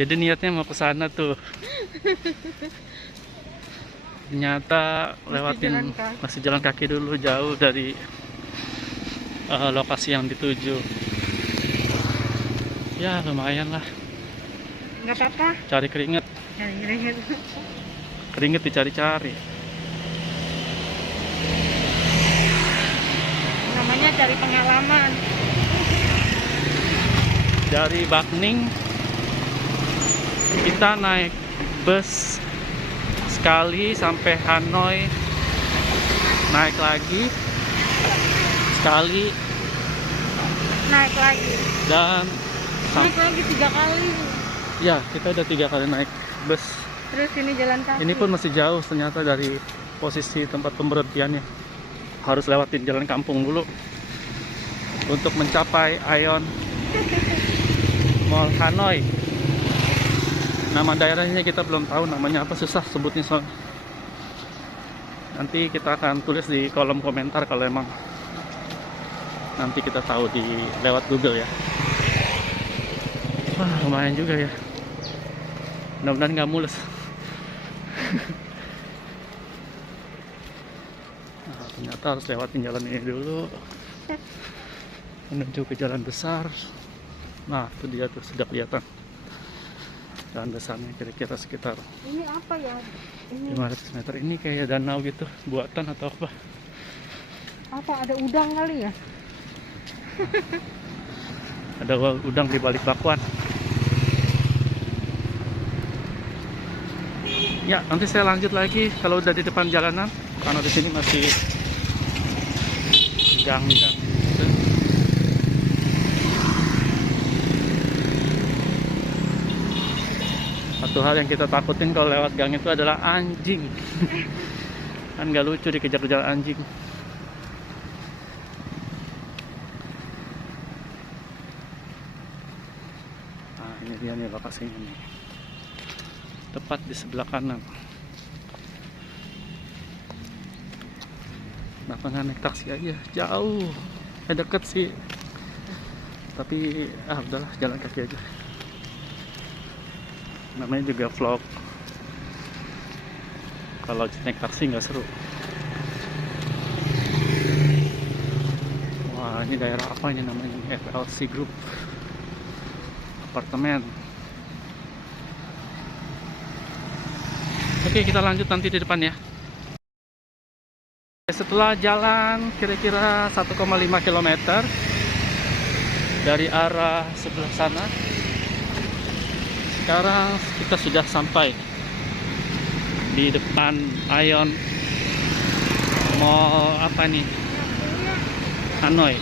Jadi niatnya mau ke sana tuh. Ternyata lewatin masih jalan kaki dulu, jauh dari lokasi yang dituju. Ya lumayan lah. Nggak apa-apa. Cari keringet. Keringet dicari-cari. Namanya cari pengalaman. Dari Bakning kita naik bus sekali sampai Hanoi, naik lagi sekali, Naik lagi. dan Naik lagi 3 kali. ya kita udah 3 kali naik bus. Terus ini jalan kaki. Ini pun masih jauh ternyata dari posisi tempat pemberhentiannya. Harus lewatin jalan kampung dulu untuk mencapai Ion Mall Hanoi. Nama daerahnya kita belum tahu namanya apa, susah sebutnya soalnya. Nanti kita akan tulis di kolom komentar kalau emang nanti kita tahu di lewat Google ya. Wah lumayan juga ya. Mudah-mudahan nggak mulus. Nah, ternyata harus lewatin jalan ini dulu menuju ke jalan besar. Nah itu dia tuh, sudah kelihatan jalan besarnya, kira-kira sekitar Ini apa ya? Ini 500 meter. Ini kayak danau gitu, buatan atau apa? apa? Ada udang kali ya? Ada udang di balik bakwan. Ya, nanti saya lanjut lagi kalau udah di depan jalanan, karena di sini masih gang-gang gitu. Satu hal yang kita takutin kalau lewat gang itu adalah anjing. Kan nggak lucu dikejar-kejar anjing. Nah, ini dia nih lokasinya nih. Tepat di sebelah kanan. Kenapa nggak naik taksi aja? Jauh. Deket sih. Tapi udahlah, jalan kaki aja. Namanya juga vlog. Kalau naik taksi nggak seru. Wah, ini daerah apa ini namanya? FLC Group apartemen. Oke, kita lanjut nanti di depan ya. Setelah jalan kira-kira 1,5 km dari arah sebelah sana, sekarang kita sudah sampai di depan Ion Mall apa nih? Hanoi.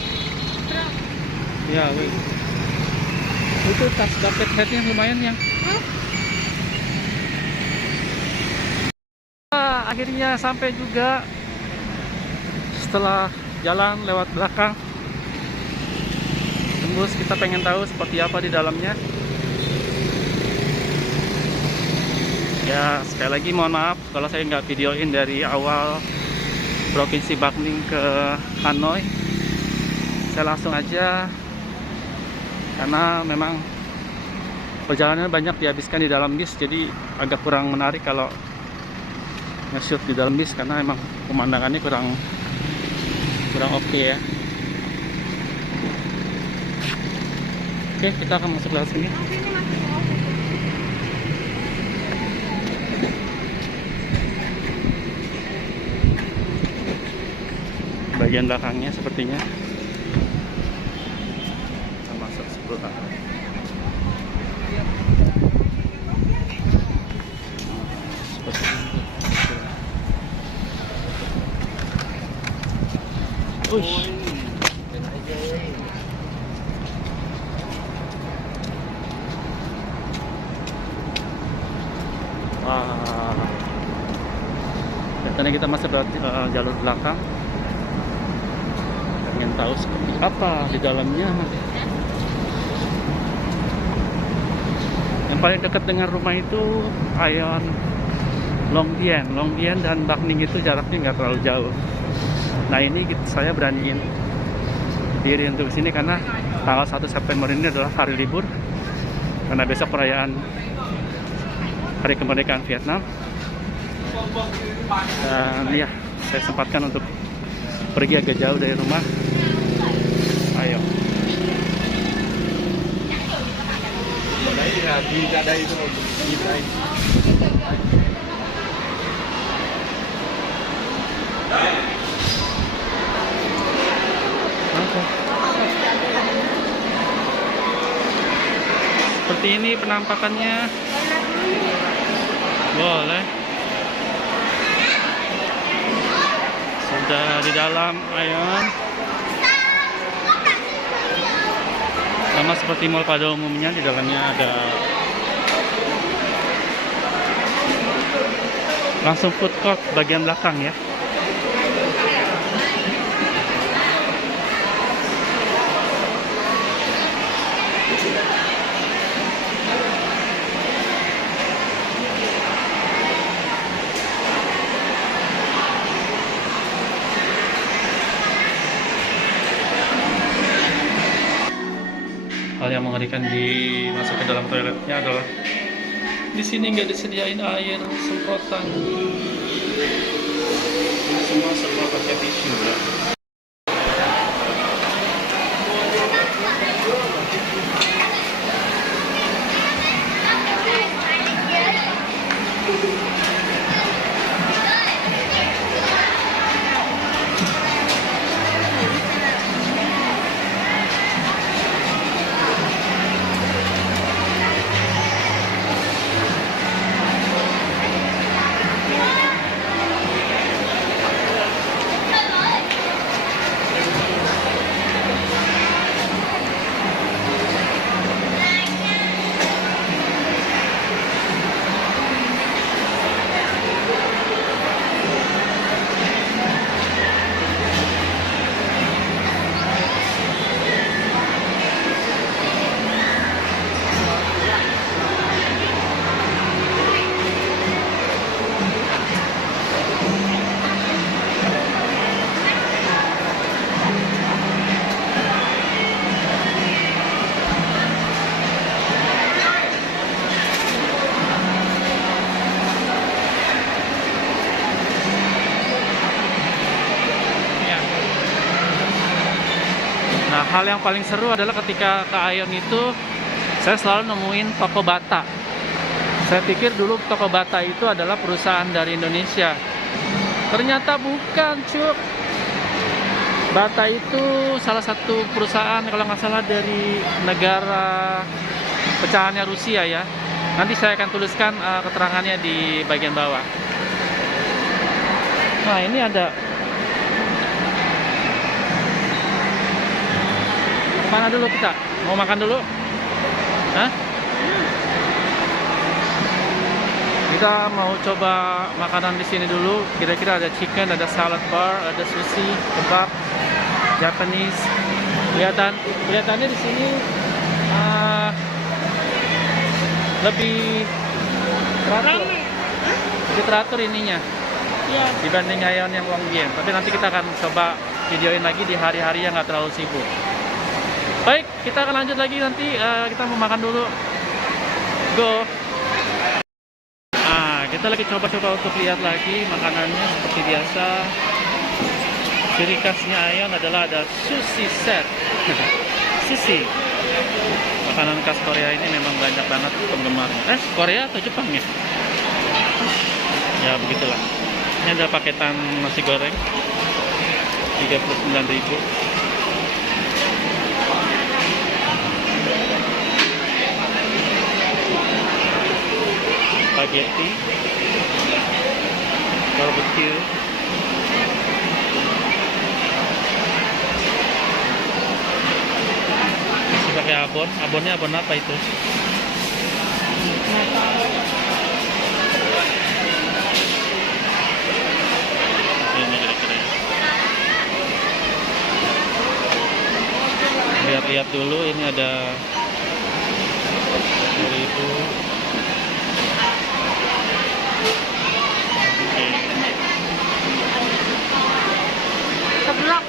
Ya, wih. Itu tas bucket hatnya lumayan yang. Akhirnya sampai juga setelah jalan lewat belakang. Tembus, kita pengen tahu seperti apa di dalamnya. Ya, sekali lagi mohon maaf kalau saya nggak videoin dari awal Provinsi Bakning ke Hanoi. Saya langsung aja karena memang perjalanan banyak dihabiskan di dalam bis, jadi agak kurang menarik kalau nge-shoot di dalam bis karena emang pemandangannya kurang oke ya. Oke, kita akan masuk lewat sini. Bagian belakangnya sepertinya. Kita masuk sebelah. Ush. Wah. Katanya kita masuk ke jalur belakang. Pengen tahu seperti apa di dalamnya. Yang paling dekat dengan rumah itu Ion Longdian dan Bakning itu jaraknya nggak terlalu jauh. Nah ini saya beraniin diri untuk sini karena tanggal 1 September ini adalah hari libur karena besok perayaan Hari Kemerdekaan Vietnam. Dan ya, saya sempatkan untuk pergi agak jauh dari rumah. Ayo. Oke. Seperti ini penampakannya. Boleh. Sudah di dalam, ayo. Sama seperti mall pada umumnya, di dalamnya ada langsung food court bagian belakang ya. Hal yang mengerikan di masuk ke dalam toiletnya adalah di sini nggak disediain air semprotan. Ini semua serba pakai tisu ya. Nah, hal yang paling seru adalah ketika ke Aeon itu saya selalu nemuin toko bata. Saya pikir dulu toko bata itu adalah perusahaan dari Indonesia. Ternyata bukan, cuk. Bata itu salah satu perusahaan kalau nggak salah dari negara pecahannya Rusia ya. Nanti saya akan tuliskan keterangannya di bagian bawah. Nah, ini ada. Mana dulu kita? Mau makan dulu? Hah? Kita mau coba makanan di sini dulu. Kira-kira ada chicken, ada salad bar, ada sushi, kebab, Japanese. Kelihatannya di sini lebih teratur. Lebih teratur ininya. Iya. Dibanding Aeon yang Wongbien. Tapi nanti kita akan coba videoin lagi di hari-hari yang nggak terlalu sibuk. Baik, kita akan lanjut lagi nanti. Kita mau makan dulu. Go. Kita lagi coba-coba untuk lihat lagi makanannya seperti biasa. Ciri khasnya Aeon adalah ada sushi set. Sushi. Makanan khas Korea ini memang banyak banget penggemarnya. Korea atau Jepang ya? Ya begitulah. Ini ada paketan nasi goreng 39.000. Spaghetti, barbecue, masih pakai abon. Abonnya abon apa itu? Ini kira-kira. Lihat-lihat dulu, ini ada 10.000. Seblak.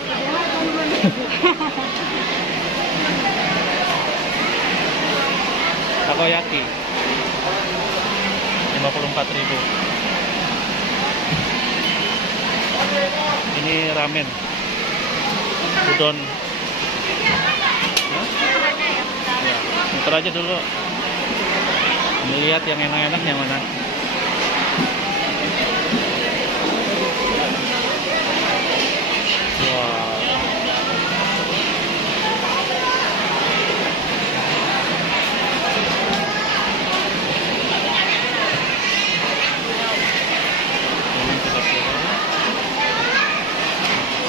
Takoyaki ini ramen. Udon. Hah? Ya, muter aja dulu. Lihat yang enak-enak yang mana. Wow.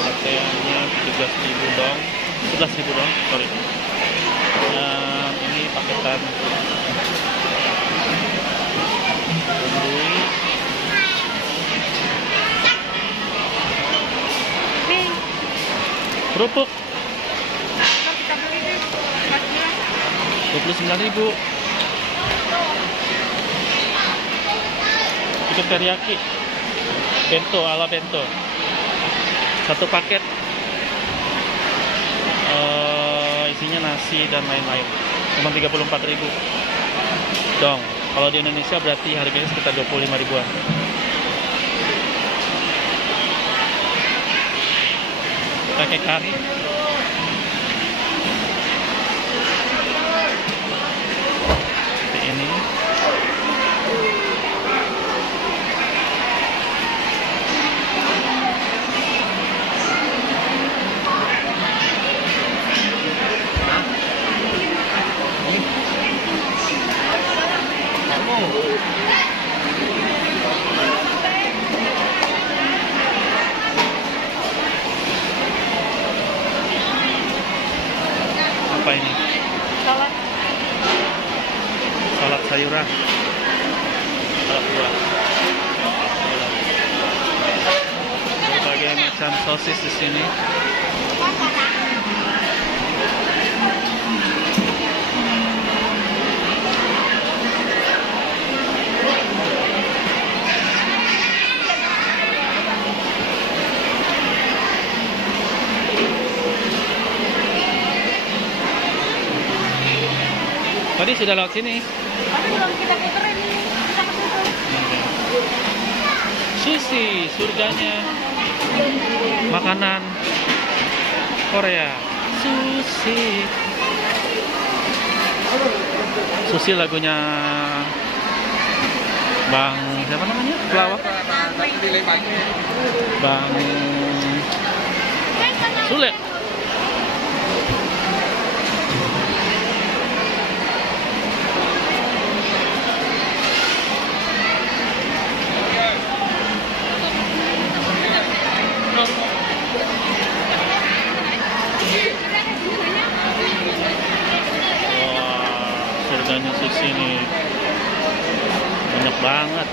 Satenya 13.000 dong. 11.000 dong, sorry. Dan ini paketan bundui. Kerupuk 29.000. Chicken teriyaki bento ala bento. Satu paket isinya nasi dan lain-lain. Cuma 34.000 dong. Kalau di Indonesia berarti harganya sekitar 25 ribuan. Pakai kari. Seperti ini. Apa ini? Salad. Salad sayuran. Salad buah. Berbagai macam sosis di sini. Tadi sudah lewat sini. Tapi belum kita puterin ini. Kita ke situ. Sushi, surganya makanan Korea. Sushi. Sushi lagunya Bang siapa namanya? Pelawak. Bang Sule. Surganya sushi nih banyak banget.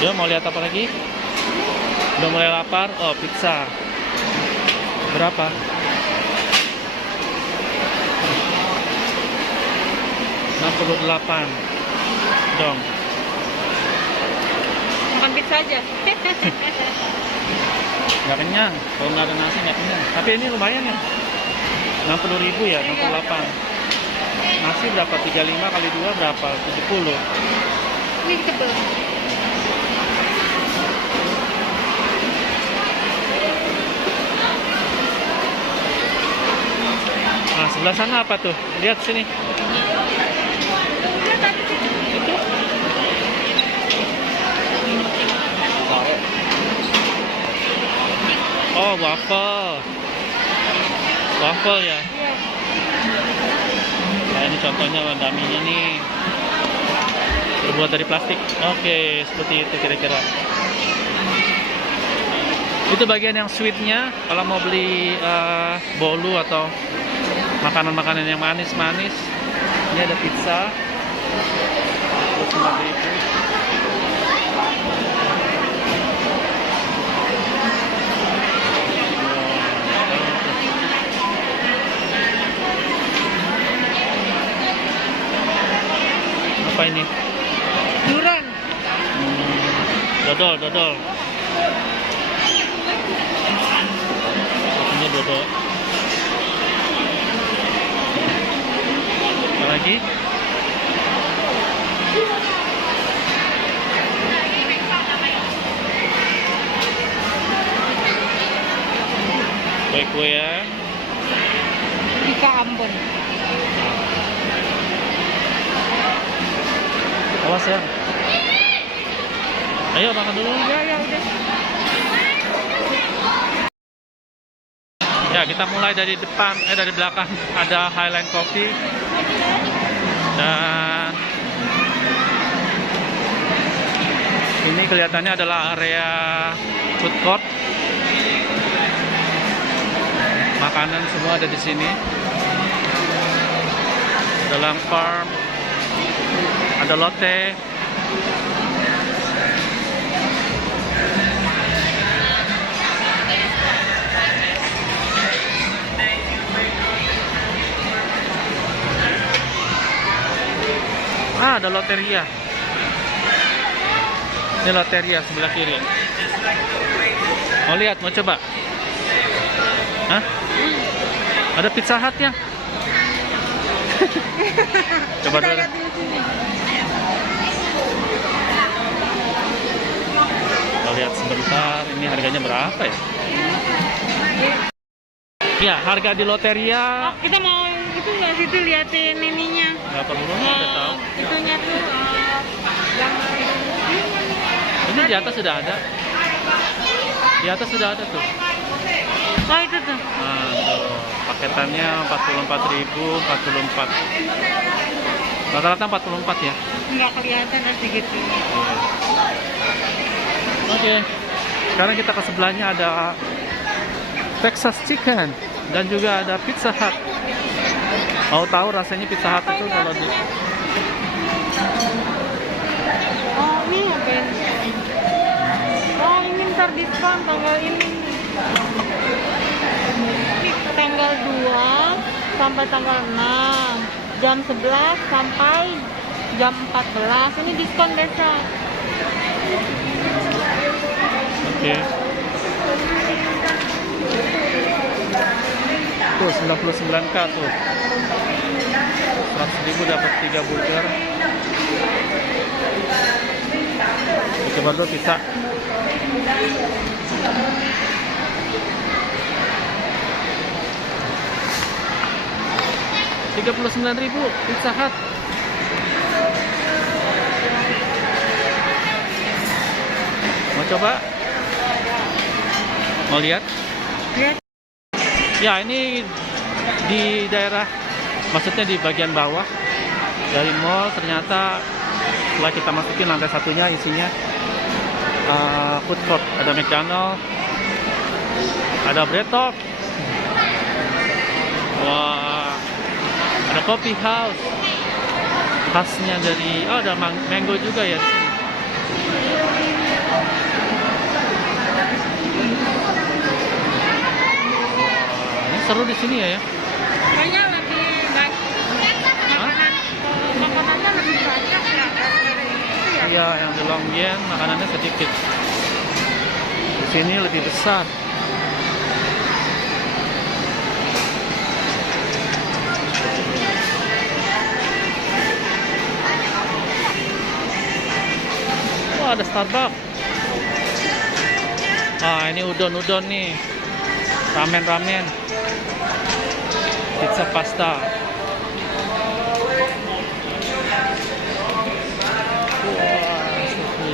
Dia mau lihat apa lagi? Udah mulai lapar. Oh, pizza. Berapa? $68 dong. Makan pizza aja. Nggak kenyang. Kalau nggak ada nasi nggak kenyang. Tapi ini lumayan ya. 60.000 ya, 68. Nasi berapa? 35 kali 2 berapa? 70. Ini tebel. Nah, sebelah sana apa tuh? Lihat sini. Itu. Oh, waffle. Waffle ya. Nah, ini contohnya wandaminya nih. Terbuat dari plastik. Oke, seperti itu kira-kira. Itu bagian yang sweetnya. Kalau mau beli bolu atau makanan-makanan yang manis-manis, ini ada pizza. Terus 5.000. Apa ini? Durian. Dodol. dodo. Apa lagi? Kue-kue ya. Ika Ambon. Awas ya. Ayo makan dulu. Ya udah. Ya, kita mulai dari depan, dari belakang. Ada Highland Coffee. Dan ini kelihatannya adalah area food court. Makanan semua ada di sini. Ada Lang Farm, ada Lotte. Ada Loteria. Ini Loteria sebelah kiri. Mau lihat, mau coba? Hah? Ada Pizza Hut ya? Coba dulu. Lihat dulu sini. Kita lihat sebentar, ini harganya berapa ya? Ya, harga di Loteria. Kita mau itu nggak situ liatin ininya. Nggak perlu, udah tahu. Itunya tuh yang Ini di atas sudah ada. Di atas sudah ada tuh. oh itu tuh. Nah, tuh. Paketannya 44.000, 44. Rata-rata 44 ya. Nggak kelihatan asli gitu. Oke. Sekarang kita ke sebelahnya ada Texas Chicken dan juga ada Pizza Hut. Mau tahu rasanya Pizza Hut itu kalau di Oh ini apa ini? Oh ini ntar diskon tanggal ini. Tanggal 2 sampai tanggal 6, jam 11 sampai jam 14. Ini diskon besok. Oke. Tuh 99k tuh. 100.000 dapat 3 burger. Coba dulu pizza. $39.000 Pizza Hut. Mau coba? Mau lihat? Lihat. Ya, ini di daerah, maksudnya di bagian bawah dari mall. Ternyata setelah kita masukin lantai satunya isinya food court. Ada McDonald, ada Bread Talk, wah, ada coffee house khasnya dari, oh ada mango juga ya di sini. Ini seru di sini ya. Kayaknya lebih baik. Makanannya lebih banyak ya. Itu ya. Iya, yang di Longyen makanannya sedikit. Di sini lebih besar. Wah, ada Starbucks. Ah, ini udon-udon nih. Ramen-ramen. Pizza pasta. Wah, sepi.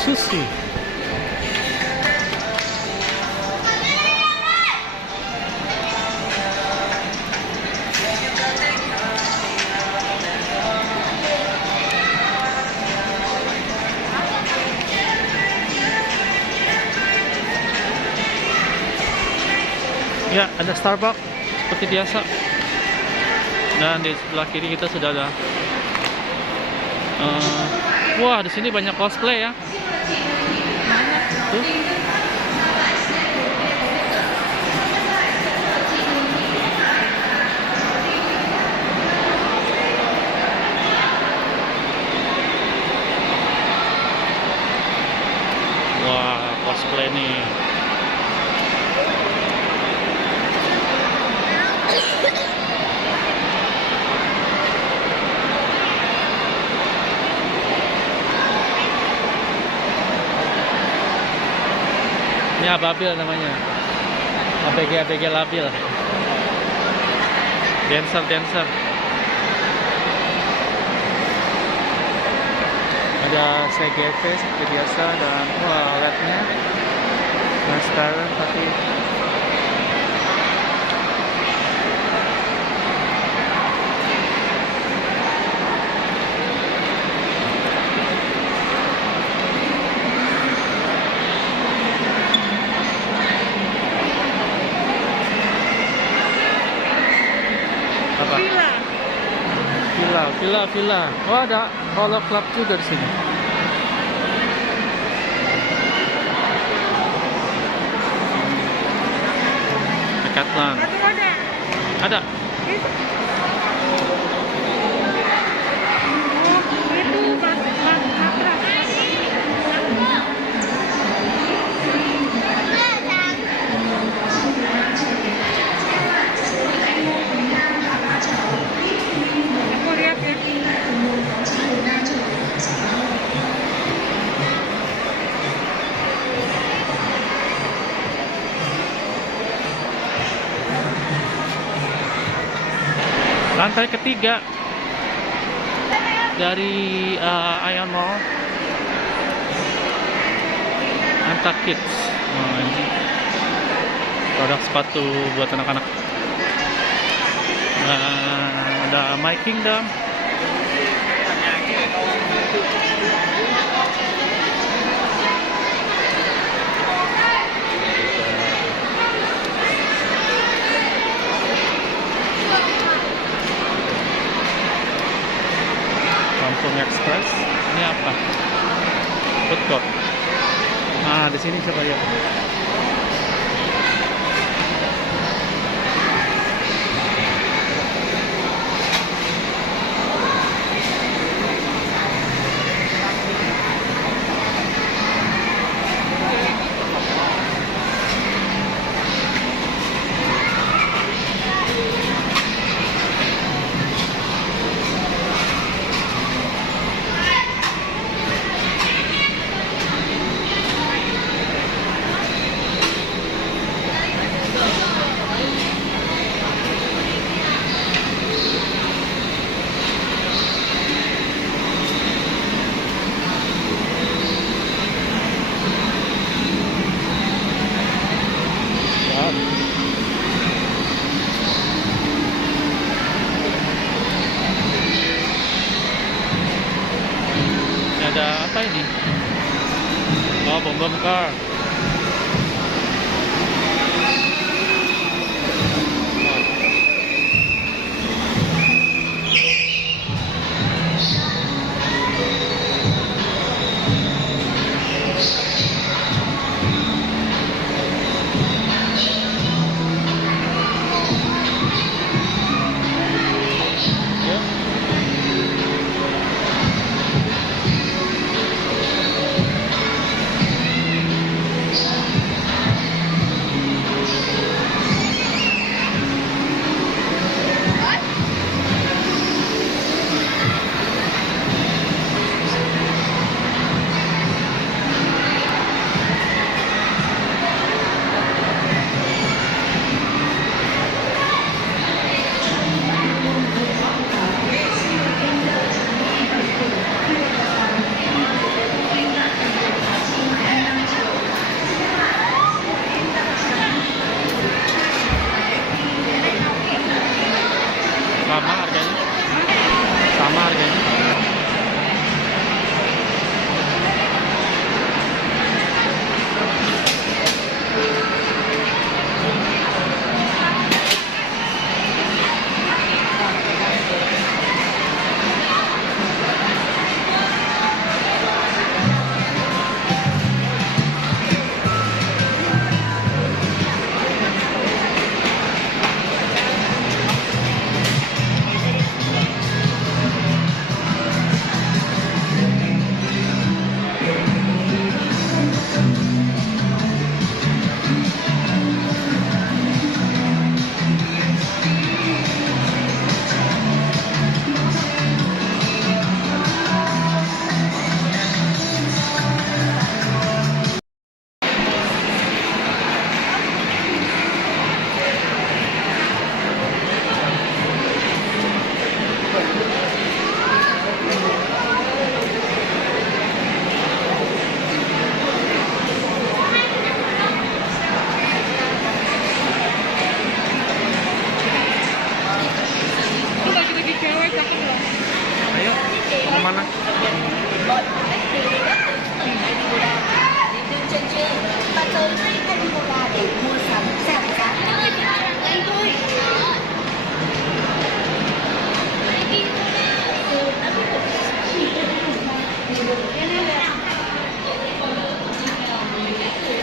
Sushi. Ya, ada Starbucks seperti biasa. Dan di sebelah kiri kita sudah ada. Wah, di sini banyak cosplay ya. Tuh. sebelah ini. Ini ababil namanya, ABG labil, dancer. Ada CGV seperti biasa dan LED-nya transparent tapi apa? Villa. Oh, ada Polo Club juga di sini. Decathlon. Ada. Lantai ketiga dari Ion Mall, Anta Kids. Oh, ini produk sepatu buat anak-anak. Ada My Kingdom. Lampung Express. Ini apa? Food court. Nah, di sini coba lihat. Ada apa ini? Oh, bom car.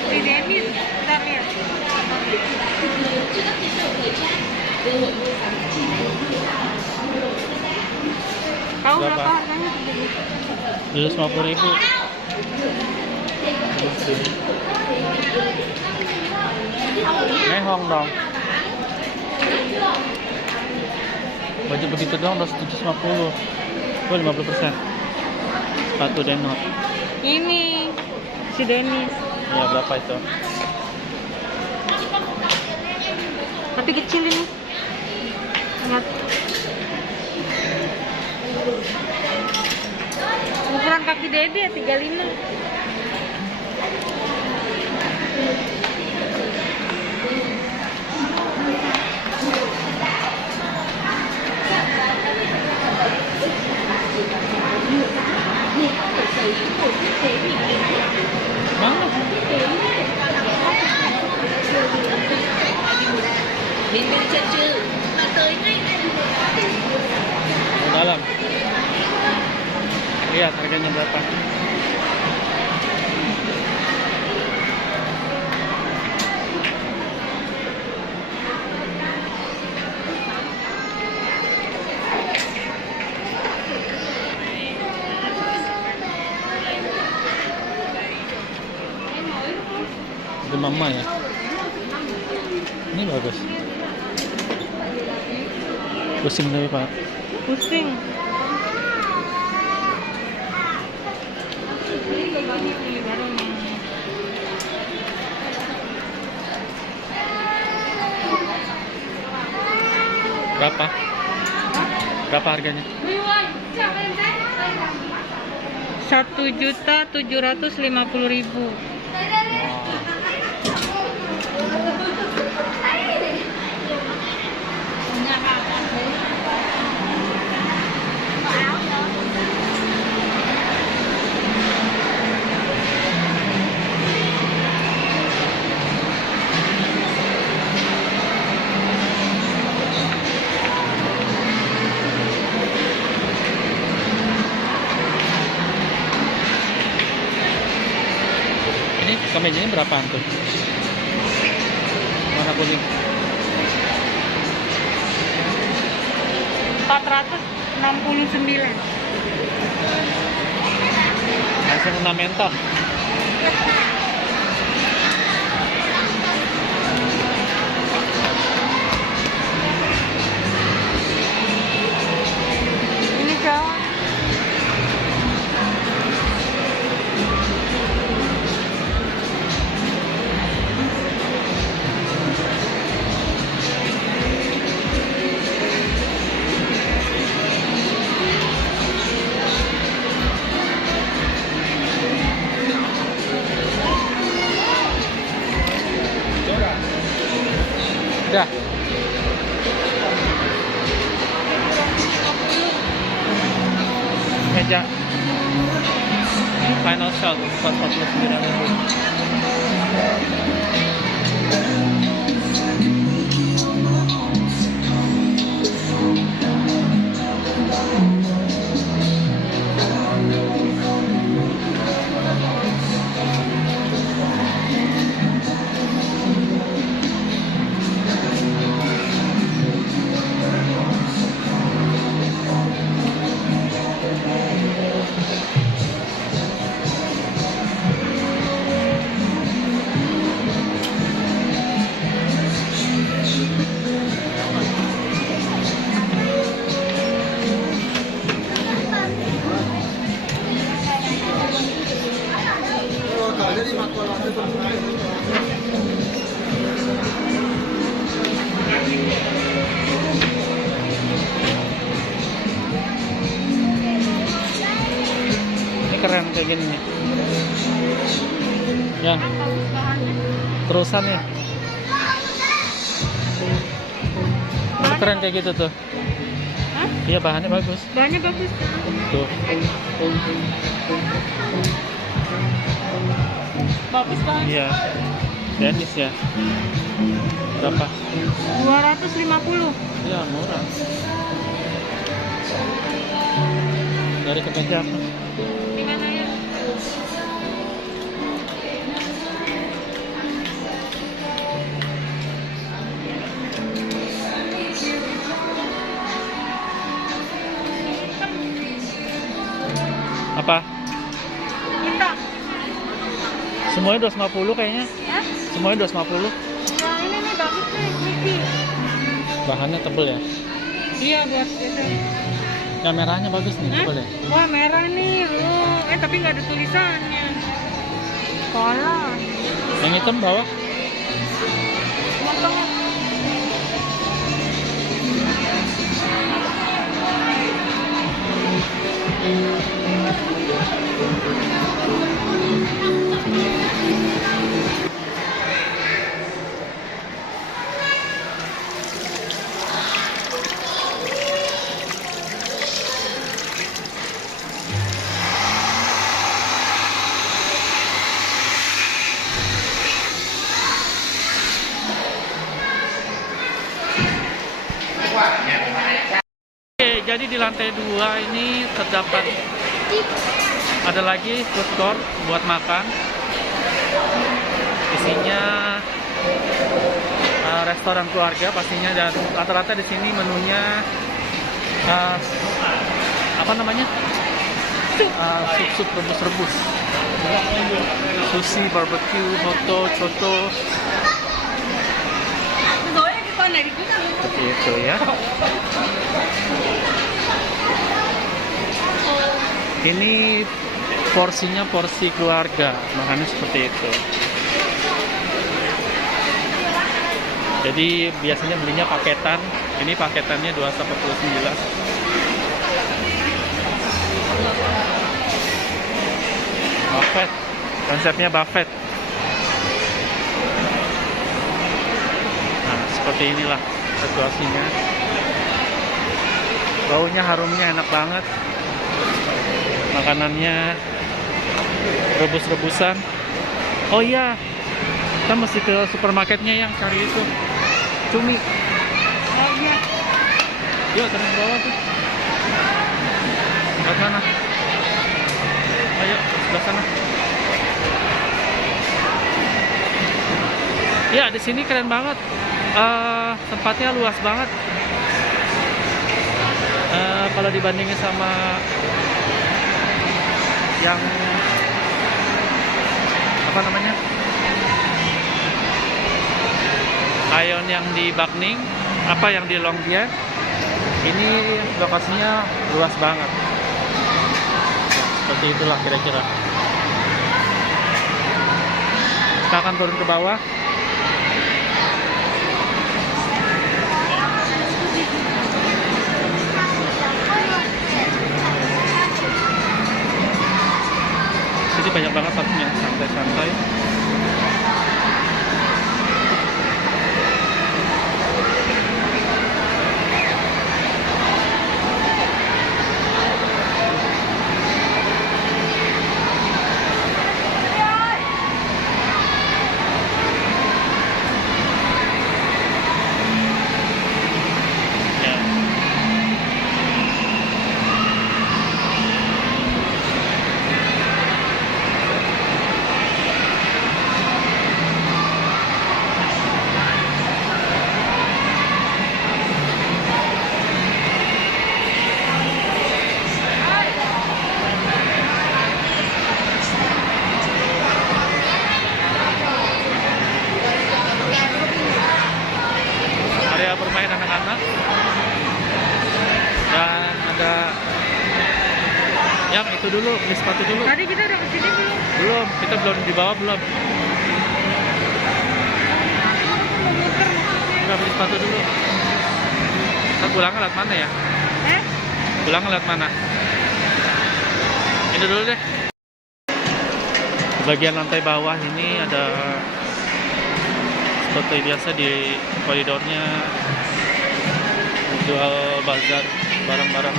Di Denis, bentar lihat. Tahu Berapa? berapa harganya? 250.000. Mehong dong. Baju begitu doang udah 750. Oh, 50%. Sepatu Denot. Ini si Denis. Ya, berapa itu? Tapi kecil ini. Lihat. Ukuran kaki dede ya 35. Mana? Bên bên chân chưa mà tới ngay Di dalam. Lihat harganya berapa. Itu mama ya. Ini bagus. Pusing tapi Pak. Pusing. Berapa? Berapa harganya? 1.750.000. Ini kemejanya berapaan tuh? Warna kuning. 469. Masih ornamental. Ini cowok. Udah. Meja. Final shot 449.000. Ini keren kayak gini nih. Ya, Bagus bahannya. terusan nih. Ini keren kayak gitu tuh. Hah? Iya, bahannya bagus. Bahannya bagus. Tuh. Bagus banget. Iya. Denis ya. Berapa? 250. Ya, murah. Dari kemeja apa? Di mana ya? juta. Semuanya 250 kayaknya. Ya? Semuanya 250. Nah ini nih bagus nih, Miki. Bahannya tebel ya. Iya buat itu. Yang merahnya bagus nih, Hah? tebel ya. Wah merah nih, loh. Tapi nggak ada tulisannya. Salah. Yang hitam bawah. Mantap. Oke, jadi di lantai 2 ini terdapat ada lagi food court buat makan. Isinya restoran keluarga pastinya, dan rata-rata di sini menunya apa namanya? Sup-sup rebus-rebus. Sushi, barbecue, moto, coto. Seperti itu ya. Ini porsinya porsi keluarga, makanya seperti itu. Jadi biasanya belinya paketan. Ini paketannya 249. Buffet. Konsepnya buffet. Nah, seperti inilah situasinya. Baunya, harumnya enak banget. Makanannya rebus-rebusan. Oh iya, kita mesti ke supermarketnya yang cari itu cumi. Oh iya. Yuk, terus ke bawah tuh. Sebelah sana. Ayo, sebelah sana. Ya, di sini keren banget. Tempatnya luas banget. Kalau dibandingin sama yang apa namanya, Ion yang di Bakning, apa yang di Longdian, ini lokasinya luas banget. Seperti itulah kira-kira. Kita akan turun ke bawah. Jadi banyak banget yang santai-santai. Ya. Area bermain anak-anak, dan ada yang itu dulu, beli sepatu dulu. Tadi kita udah kesini belum? Belum, kita belum di bawah belum. Udah beli sepatu dulu. Kita pulang lewat mana ya? Pulang lewat mana? Ini dulu deh. Di bagian lantai bawah ini ada seperti biasa di koridornya jual bazar barang-barang.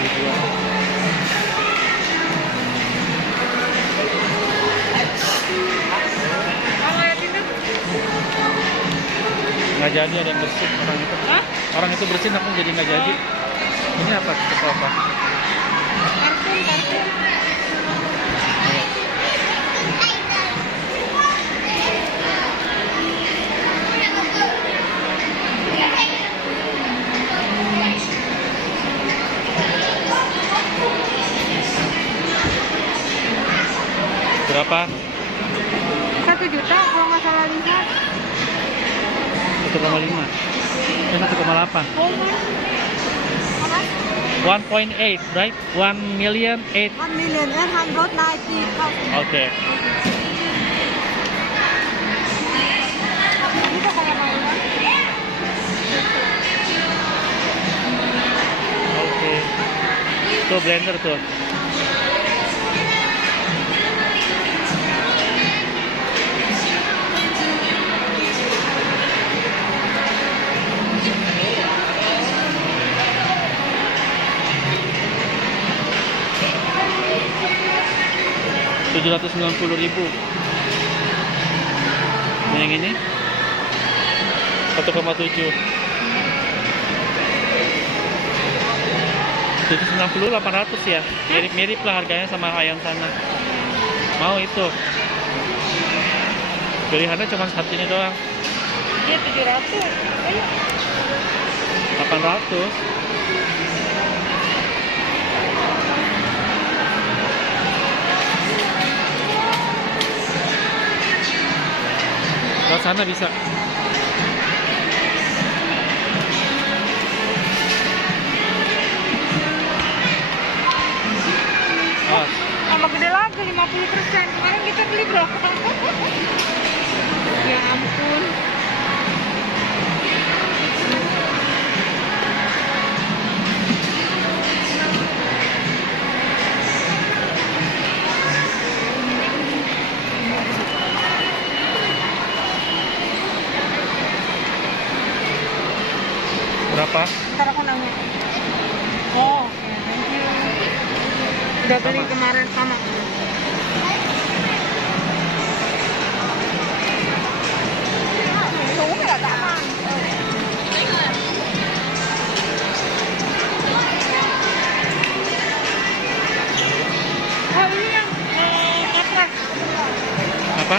Dijual. Nggak jadi, ada yang bersih orang itu. Hah? Orang itu bersih, aku jadi nggak jadi. Ini apa? Itu apa? Kartun. Berapa? 1 juta kalau nggak salah lihat. 1,5. 1,8. 1.8, right? 1 million 8. 1.890.000. Oke. Itu kalau mau kan? Oke. Tuh blender tuh. Rp790.000. Yang ini 1,7. 790 800 ya. Mirip-mirip lah harganya sama ayam sana. Mau itu. Pilihannya cuma satu ini doang. Dia 700. 800. Ke sana bisa. Awas. Tambah gede lagi 50%. Kemarin kita beli berapa? Ya ampun. Berapa? Ntar aku nanya. Oh, thank you. Udah beli Sama. kemarin sama. Xuống là đã ăn. Oh ini yang apa? Apa?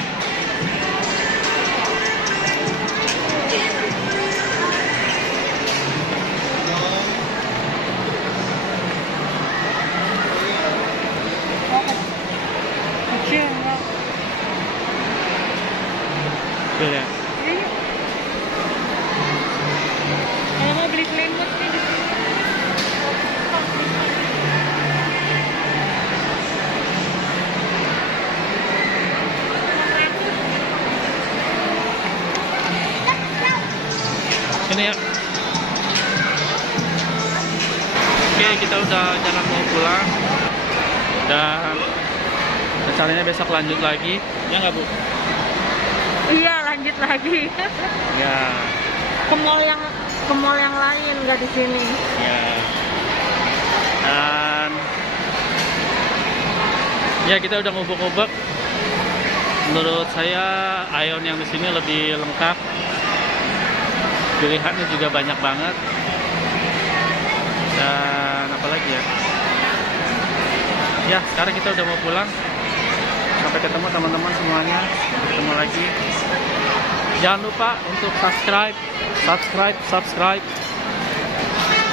Kecil enggak? Tuh ya. Ini. Kalau mau beli selimut nih di sini. Ini ya. Oke, kita udah jalan mau pulang. Dan rencananya besok lanjut lagi. Ya nggak, Bu? Iya, lanjut lagi. Ya. Ke mall yang lain, nggak di sini. Ya. Dan ya kita udah ngubek-ngubek. Menurut saya Aeon yang di sini lebih lengkap. Pilihannya juga banyak banget. Dan apa lagi ya? Ya, sekarang kita udah mau pulang. Sampai ketemu teman-teman semuanya. Sampai ketemu lagi. Jangan lupa untuk subscribe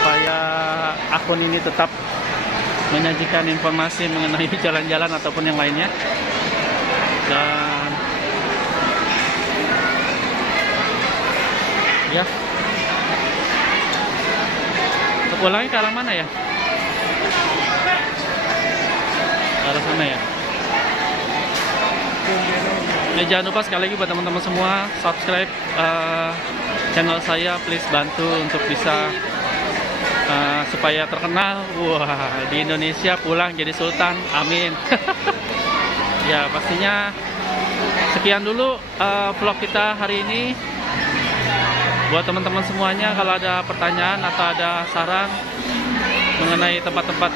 supaya akun ini tetap menyajikan informasi mengenai jalan-jalan ataupun yang lainnya. Dan ya, pulangnya ke arah mana ya? Ke arah sana ya. Jangan lupa sekali lagi buat teman-teman semua subscribe channel saya, please bantu untuk bisa supaya terkenal. Wah, di Indonesia pulang jadi sultan, amin. Ya pastinya sekian dulu vlog kita hari ini. Buat teman-teman semuanya, kalau ada pertanyaan atau ada saran mengenai tempat-tempat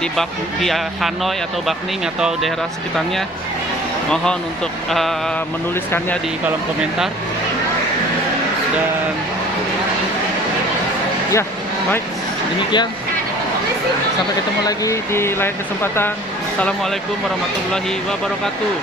di Hanoi atau Bắc Ninh atau daerah sekitarnya, mohon untuk menuliskannya di kolom komentar. Dan ya, baik, demikian. Sampai ketemu lagi di lain kesempatan. Assalamualaikum warahmatullahi wabarakatuh.